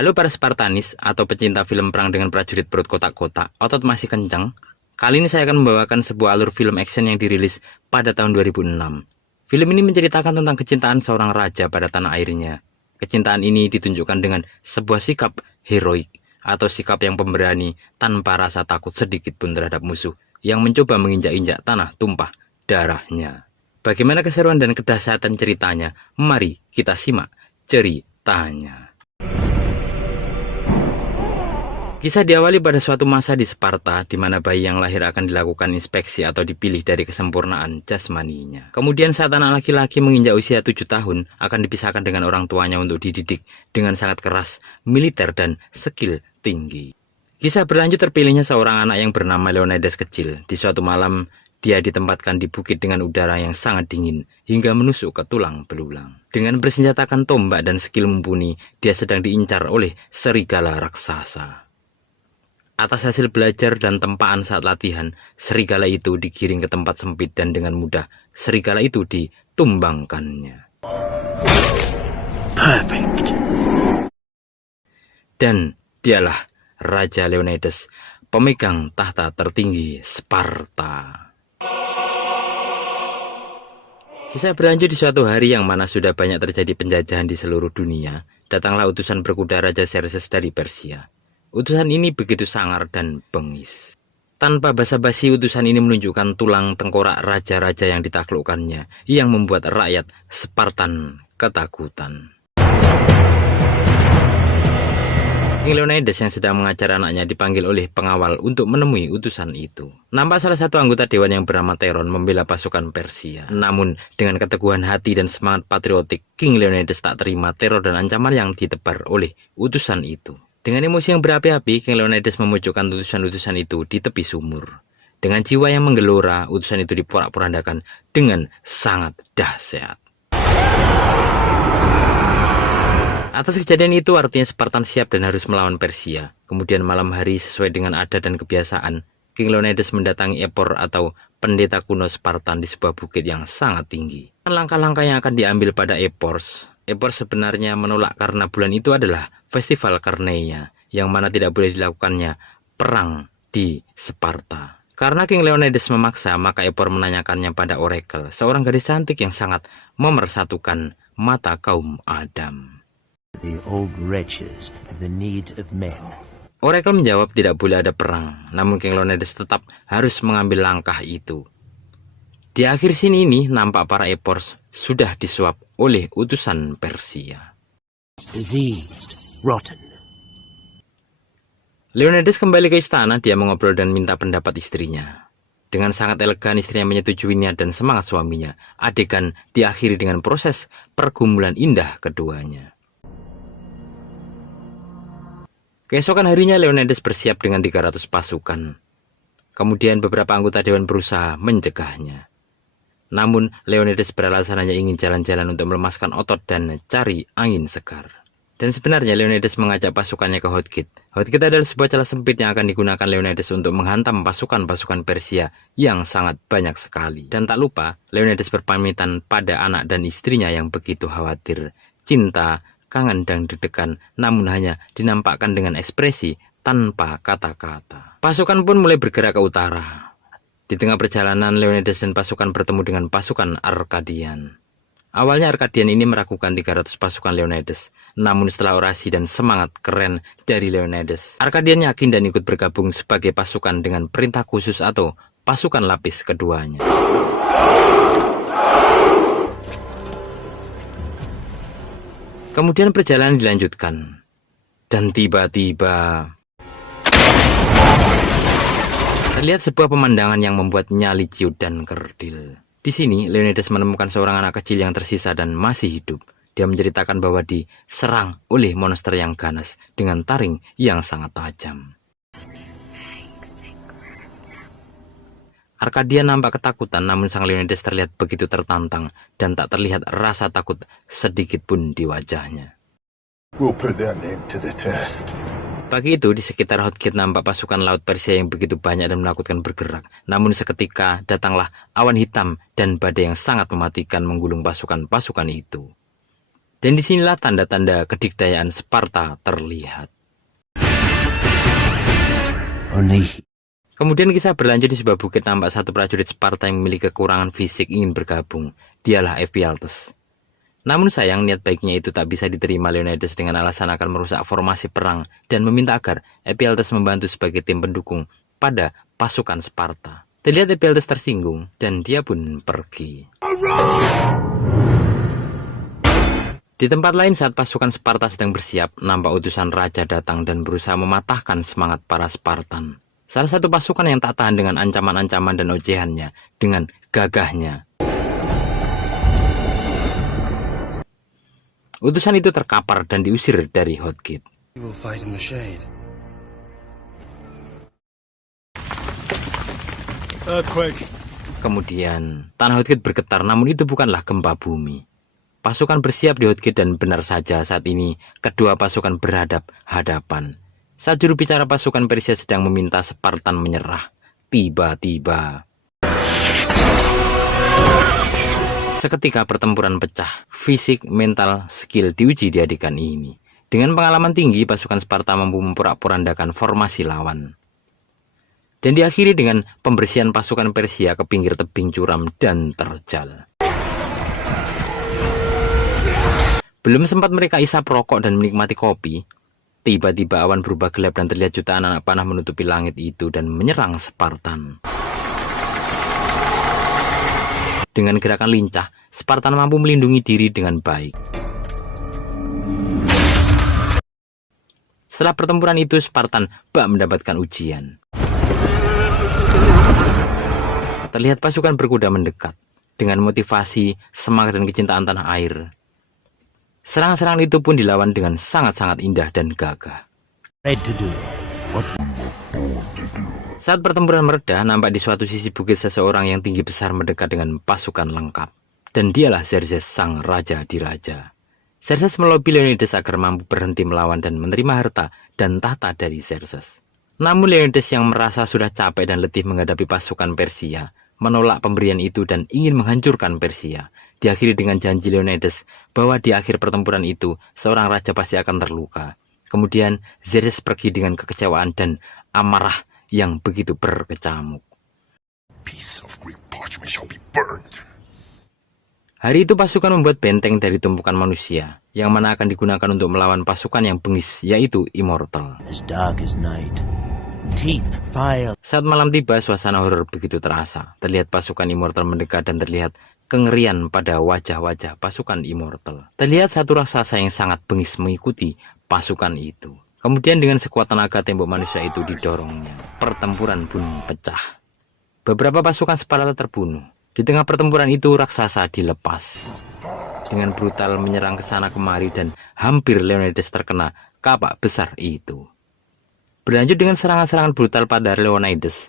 Halo para Spartanis atau pecinta film perang dengan prajurit perut kotak-kotak, otot masih kencang. Kali ini saya akan membawakan sebuah alur film action yang dirilis pada tahun 2006. Film ini menceritakan tentang kecintaan seorang raja pada tanah airnya. Kecintaan ini ditunjukkan dengan sebuah sikap heroik atau sikap yang pemberani tanpa rasa takut sedikit pun terhadap musuh yang mencoba menginjak-injak tanah tumpah darahnya. Bagaimana keseruan dan kedahsyatan ceritanya? Mari kita simak ceritanya. Kisah diawali pada suatu masa di Sparta, di mana bayi yang lahir akan dilakukan inspeksi atau dipilih dari kesempurnaan jasmaninya. Kemudian saat anak laki-laki menginjak usia 7 tahun, akan dipisahkan dengan orang tuanya untuk dididik dengan sangat keras, militer dan skill tinggi. Kisah berlanjut terpilihnya seorang anak yang bernama Leonidas kecil. Di suatu malam, dia ditempatkan di bukit dengan udara yang sangat dingin, hingga menusuk ke tulang belulang. Dengan bersenjatakan tombak dan skill mumpuni, dia sedang diincar oleh serigala raksasa. Atas hasil belajar dan tempaan saat latihan, serigala itu digiring ke tempat sempit dan dengan mudah serigala itu ditumbangkannya. Perfect. Dan dialah Raja Leonidas, pemegang tahta tertinggi Sparta. Kisah berlanjut di suatu hari yang mana sudah banyak terjadi penjajahan di seluruh dunia. Datanglah utusan berkuda Raja Xerxes dari Persia. Utusan ini begitu sangar dan bengis. Tanpa basa-basi, utusan ini menunjukkan tulang tengkorak raja-raja yang ditaklukkannya, yang membuat rakyat Spartan ketakutan. King Leonidas yang sedang mengajar anaknya dipanggil oleh pengawal untuk menemui utusan itu. Nampak salah satu anggota dewan yang bernama Teron membela pasukan Persia. Namun dengan keteguhan hati dan semangat patriotik, King Leonidas tak terima teror dan ancaman yang ditebar oleh utusan itu. Dengan emosi yang berapi-api, King Leonidas memojokkan utusan-utusan itu di tepi sumur. Dengan jiwa yang menggelora, utusan itu diporak-porandakan dengan sangat dahsyat. Atas kejadian itu artinya Spartan siap dan harus melawan Persia. Kemudian malam hari sesuai dengan adat dan kebiasaan, King Leonidas mendatangi Epor atau pendeta kuno Spartan di sebuah bukit yang sangat tinggi. Langkah-langkah yang akan diambil pada Epors sebenarnya menolak karena bulan itu adalah festival Karneia, yang mana tidak boleh dilakukannya perang di Sparta. Karena King Leonidas memaksa, maka Epor menanyakannya pada Oracle, seorang gadis cantik yang sangat memersatukan mata kaum Adam. The old wretches have the needs of men. Oracle menjawab tidak boleh ada perang, namun King Leonidas tetap harus mengambil langkah itu. Di akhir sini ini nampak para Epors sudah disuap oleh utusan Persia. Diseased, rotten. Leonidas kembali ke istana, dia mengobrol dan minta pendapat istrinya. Dengan sangat elegan istrinya menyetujuinya dan semangat suaminya. Adegan diakhiri dengan proses pergumulan indah keduanya. Keesokan harinya Leonidas bersiap dengan 300 pasukan. Kemudian beberapa anggota dewan berusaha mencegahnya. Namun Leonidas beralasan hanya ingin jalan-jalan untuk melemaskan otot dan cari angin segar. Dan sebenarnya Leonidas mengajak pasukannya ke Hotgate. Hotgate adalah sebuah celah sempit yang akan digunakan Leonidas untuk menghantam pasukan-pasukan Persia yang sangat banyak sekali. Dan tak lupa Leonidas berpamitan pada anak dan istrinya yang begitu khawatir. Cinta, kangen dan deg-degan, namun hanya dinampakkan dengan ekspresi tanpa kata-kata. Pasukan pun mulai bergerak ke utara. Di tengah perjalanan, Leonidas dan pasukan bertemu dengan pasukan Arkadian. Awalnya Arkadian ini meragukan 300 pasukan Leonidas. Namun setelah orasi dan semangat keren dari Leonidas, Arkadian yakin dan ikut bergabung sebagai pasukan dengan perintah khusus atau pasukan lapis keduanya. Kemudian perjalanan dilanjutkan. Dan tiba-tiba terlihat sebuah pemandangan yang membuat nyali ciut dan kerdil. Di sini, Leonidas menemukan seorang anak kecil yang tersisa dan masih hidup. Dia menceritakan bahwa diserang oleh monster yang ganas dengan taring yang sangat tajam. Arkadian nampak ketakutan, namun sang Leonidas terlihat begitu tertantang dan tak terlihat rasa takut sedikit pun di wajahnya. We'll put their name to the test. Pagi itu di sekitar Hotgate nampak pasukan laut Persia yang begitu banyak dan menakutkan bergerak. Namun seketika datanglah awan hitam dan badai yang sangat mematikan menggulung pasukan-pasukan itu. Dan disinilah tanda-tanda kedikdayaan Sparta terlihat. Only Kemudian kisah berlanjut di sebuah bukit, nampak satu prajurit Sparta yang memiliki kekurangan fisik ingin bergabung. Dialah Ephialtes. Namun sayang, niat baiknya itu tak bisa diterima Leonidas dengan alasan akan merusak formasi perang dan meminta agar Ephialtes membantu sebagai tim pendukung pada pasukan Sparta. Terlihat Ephialtes tersinggung dan dia pun pergi. Di tempat lain, saat pasukan Sparta sedang bersiap, nampak utusan raja datang dan berusaha mematahkan semangat para Spartan. Salah satu pasukan yang tak tahan dengan ancaman-ancaman dan ocehannya, dengan gagahnya. Utusan itu terkapar dan diusir dari Hotgate. We will fight in the shade. Earthquake. Kemudian, tanah Hotgate bergetar, namun itu bukanlah gempa bumi. Pasukan bersiap di Hotgate dan benar saja saat ini kedua pasukan berhadap-hadapan. Saat juru bicara pasukan Persia sedang meminta Spartan menyerah, tiba-tiba seketika pertempuran pecah. Fisik, mental, skill diuji di adegan ini. Dengan pengalaman tinggi, pasukan Sparta mampu memporak-porandakan formasi lawan. Dan diakhiri dengan pembersihan pasukan Persia ke pinggir tebing curam dan terjal. Belum sempat mereka isap rokok dan menikmati kopi, tiba-tiba awan berubah gelap dan terlihat jutaan anak panah menutupi langit itu dan menyerang Spartan. Dengan gerakan lincah, Spartan mampu melindungi diri dengan baik. Setelah pertempuran itu, Spartan bak mendapatkan ujian. Terlihat pasukan berkuda mendekat dengan motivasi, semangat dan kecintaan tanah air. Serangan-serangan itu pun dilawan dengan sangat-sangat indah dan gagah. to do what Saat pertempuran mereda, nampak di suatu sisi bukit seseorang yang tinggi besar mendekat dengan pasukan lengkap. Dan dialah Xerxes, sang raja di raja. Xerxes melobi Leonidas agar mampu berhenti melawan dan menerima harta dan tahta dari Xerxes. Namun Leonidas yang merasa sudah capek dan letih menghadapi pasukan Persia, menolak pemberian itu dan ingin menghancurkan Persia. Diakhiri dengan janji Leonidas bahwa di akhir pertempuran itu, seorang raja pasti akan terluka. Kemudian Xerxes pergi dengan kekecewaan dan amarah yang begitu berkecamuk. Piece of Greek parchment shall be burned. Hari itu pasukan membuat benteng dari tumpukan manusia, yang mana akan digunakan untuk melawan pasukan yang bengis, yaitu Immortal. as dark as night. Teeth file. Saat malam tiba, suasana horor begitu terasa. Terlihat pasukan Immortal mendekat dan terlihat kengerian pada wajah-wajah pasukan Immortal. Terlihat satu raksasa yang sangat bengis mengikuti pasukan itu. Kemudian dengan sekuat tenaga tembok manusia itu didorongnya. Pertempuran pun pecah. Beberapa pasukan Sparta terbunuh. Di tengah pertempuran itu raksasa dilepas. Dengan brutal menyerang ke sana kemari dan hampir Leonidas terkena kapak besar itu. Berlanjut dengan serangan-serangan brutal pada Leonidas.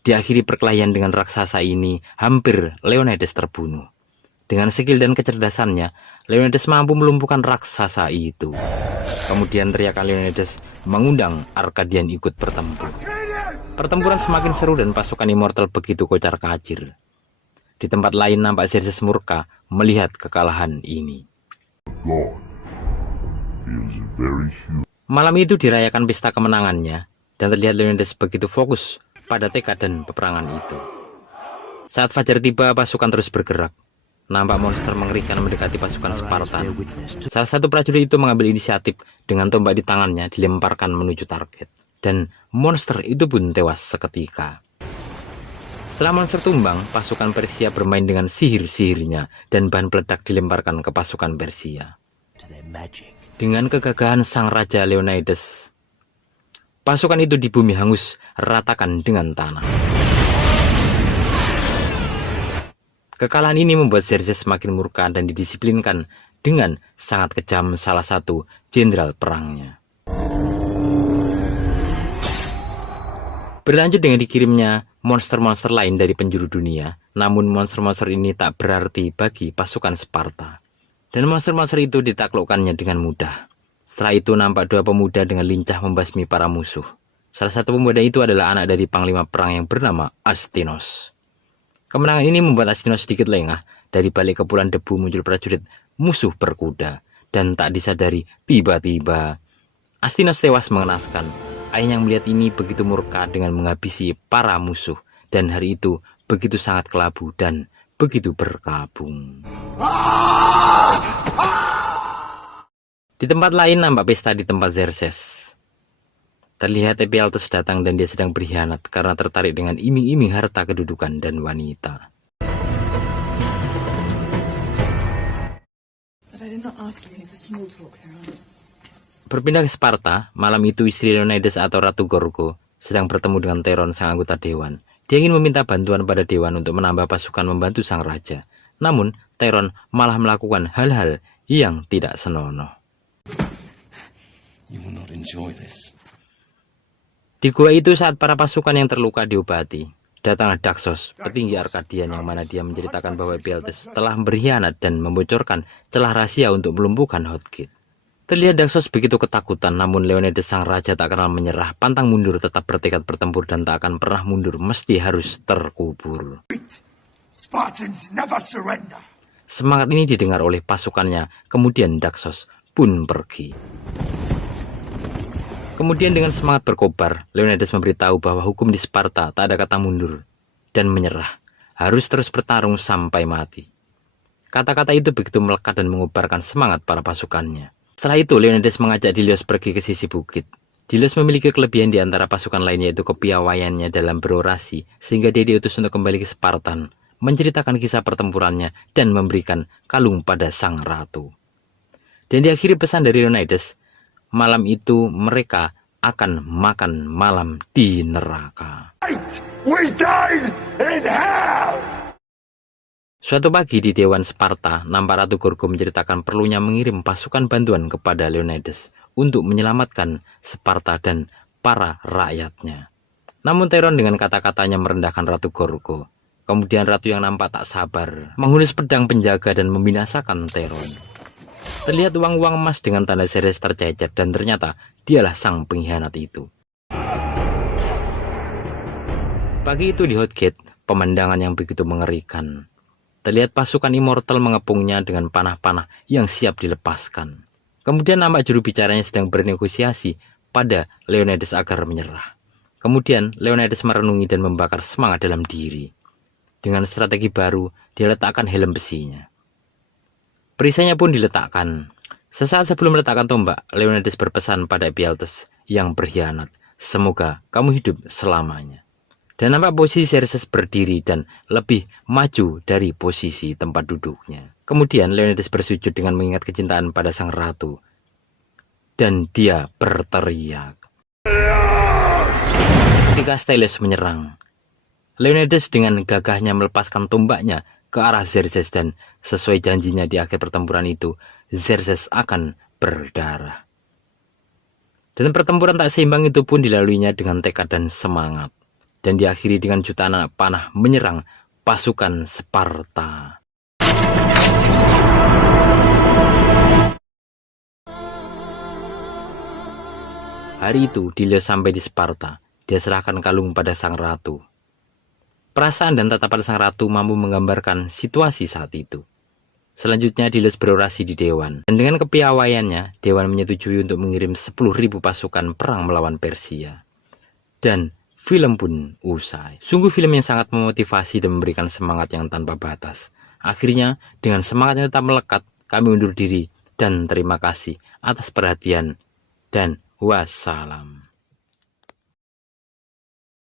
Diakhiri perkelahian dengan raksasa ini, hampir Leonidas terbunuh. Dengan skill dan kecerdasannya, Leonidas mampu melumpuhkan raksasa itu. Kemudian teriakan Leonidas mengundang Arkadian ikut bertempur. Pertempuran semakin seru dan pasukan Immortal begitu kocar-kacir. Di tempat lain nampak Xerxes murka melihat kekalahan ini. God is very huge. Malam itu dirayakan pesta kemenangannya, dan terlihat Leonidas begitu fokus pada tekad dan peperangan itu. Saat fajar tiba, pasukan terus bergerak. Nampak monster mengerikan mendekati pasukan Spartan. Salah satu prajurit itu mengambil inisiatif dengan tombak di tangannya dilemparkan menuju target. Dan monster itu pun tewas seketika. Setelah monster tumbang, pasukan Persia bermain dengan sihir-sihirnya dan bahan peledak dilemparkan ke pasukan Persia. To their magic. Dengan kegagahan sang raja Leonidas, pasukan itu di bumi hangus ratakan dengan tanah. Kekalahan ini membuat Xerxes semakin murka dan didisiplinkan dengan sangat kejam salah satu jenderal perangnya. Berlanjut dengan dikirimnya monster-monster lain dari penjuru dunia, namun monster-monster ini tak berarti bagi pasukan Sparta. Dan monster-monster itu ditaklukkannya dengan mudah. Setelah itu nampak dua pemuda dengan lincah membasmi para musuh. Salah satu pemuda itu adalah anak dari panglima perang yang bernama Astinos. Kemenangan ini membuat Astinos sedikit lengah. Dari balik kepulan debu muncul prajurit musuh berkuda. Dan tak disadari, tiba-tiba Astinos tewas mengenaskan. Ayah yang melihat ini begitu murka dengan menghabisi para musuh. Dan hari itu begitu sangat kelabu dan begitu berkabung. Di tempat lain nampak pesta di tempat Xerxes. Terlihat Ephialtes datang dan dia sedang berkhianat karena tertarik dengan iming-iming harta kedudukan dan wanita. Berpindah ke Sparta, malam itu istri Leonidas atau Ratu Gorgo sedang bertemu dengan Theron sang anggota dewan. Dia ingin meminta bantuan pada dewan untuk menambah pasukan membantu sang raja. Namun, Theron malah melakukan hal-hal yang tidak senonoh. You will not enjoy this. Di gua itu saat para pasukan yang terluka diobati, datanglah Daxos, petinggi Arkadian yang mana dia menceritakan bahwa Ephialtes telah berkhianat dan membocorkan celah rahasia untuk melumpuhkan Hotgate. Terlihat Daxos begitu ketakutan, namun Leonidas sang raja tak kenal menyerah, pantang mundur, tetap bertekad bertempur dan tak akan pernah mundur, mesti harus terkubur. Spartans never surrender. Semangat ini didengar oleh pasukannya, kemudian Daxos pun pergi. Kemudian dengan semangat berkobar, Leonidas memberitahu bahwa hukum di Sparta tak ada kata mundur dan menyerah, harus terus bertarung sampai mati. Kata-kata itu begitu melekat dan mengobarkan semangat para pasukannya. Setelah itu, Leonidas mengajak Dilios pergi ke sisi bukit. Dilios memiliki kelebihan di antara pasukan lainnya, yaitu kepiawaiannya dalam berorasi, sehingga dia diutus untuk kembali ke Spartan, menceritakan kisah pertempurannya, dan memberikan kalung pada sang ratu. Dan diakhiri pesan dari Leonidas, malam itu mereka akan makan malam di neraka. We died in hell! Suatu pagi di Dewan Sparta, nampak Ratu Gorgo menceritakan perlunya mengirim pasukan bantuan kepada Leonidas untuk menyelamatkan Sparta dan para rakyatnya. Namun Theron dengan kata-katanya merendahkan Ratu Gorgo. Kemudian ratu yang nampak tak sabar menghunus pedang penjaga dan membinasakan Theron. Terlihat uang-uang emas dengan tanda Xerxes tercecer dan ternyata dialah sang pengkhianat itu. Pagi itu di Hotgate, pemandangan yang begitu mengerikan. Terlihat pasukan immortal mengepungnya dengan panah-panah yang siap dilepaskan. Kemudian nampak juru bicaranya sedang bernegosiasi pada Leonidas agar menyerah. Kemudian Leonidas merenungi dan membakar semangat dalam diri. Dengan strategi baru, dia letakkan helm besinya. Perisainya pun diletakkan. Sesaat sebelum meletakkan tombak, Leonidas berpesan pada Ephialtes yang berkhianat, "Semoga kamu hidup selamanya." Dan nampak posisi Xerxes berdiri dan lebih maju dari posisi tempat duduknya. Kemudian Leonidas bersujud dengan mengingat kecintaan pada sang ratu. Dan dia berteriak. Ketika Stylus menyerang, Leonidas dengan gagahnya melepaskan tombaknya ke arah Xerxes dan sesuai janjinya di akhir pertempuran itu, Xerxes akan berdarah. Dan pertempuran tak seimbang itu pun dilaluinya dengan tekad dan semangat. Dan diakhiri dengan jutaan anak panah menyerang pasukan Sparta. Hari itu, Dilios sampai di Sparta. Dia serahkan kalung pada sang ratu. Perasaan dan tatapan sang ratu mampu menggambarkan situasi saat itu. Selanjutnya Dilios berorasi di dewan. Dan dengan kepiawaiannya, dewan menyetujui untuk mengirim 10.000 pasukan perang melawan Persia. Dan film pun usai. Sungguh film yang sangat memotivasi dan memberikan semangat yang tanpa batas. Akhirnya, dengan semangat yang tetap melekat, kami undur diri dan terima kasih atas perhatian dan wassalam.